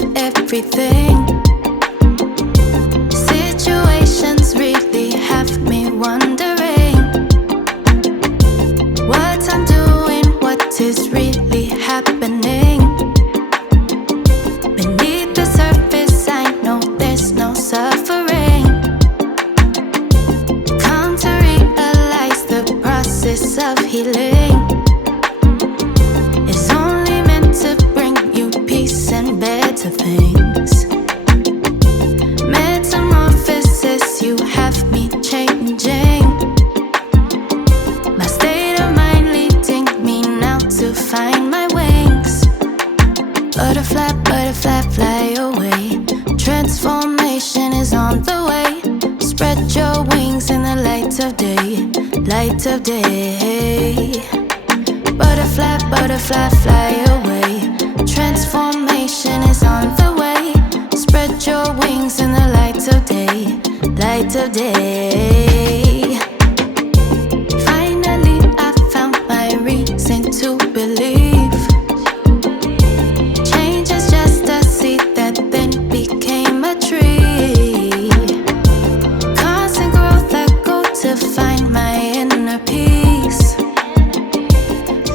of everything. Situations really have me wondering what I'm doing, what is really happening. Beneath the surface, I know there's no suffering. Come to realize the process of healing is only meant to bring you peace and better things. Metamorphosis, you have me changing. My state of mind leading me now to find my wings. Butterfly, butterfly, fly away. Transformation is on the way. Spread your wings in the light of day, light of day. Butterfly, butterfly, fly away. Transformation is on the way. Spread your wings in the light of day, light of day. Finally, I found my reason to believe. Change is just a seed that then became a tree. Constant growth, I go to find my inner peace.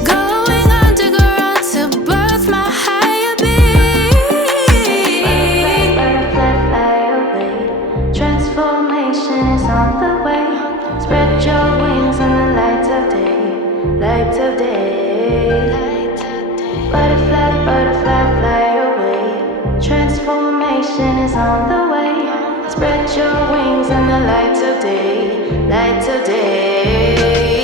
Going underground to birth my higher being. Butterfly, fly away. Transformation is on the way. Spread your wings in the light of day, light of day. Butterfly, butterfly, fly away. Transformation is on the way. Spread your wings in the light of day, light of day.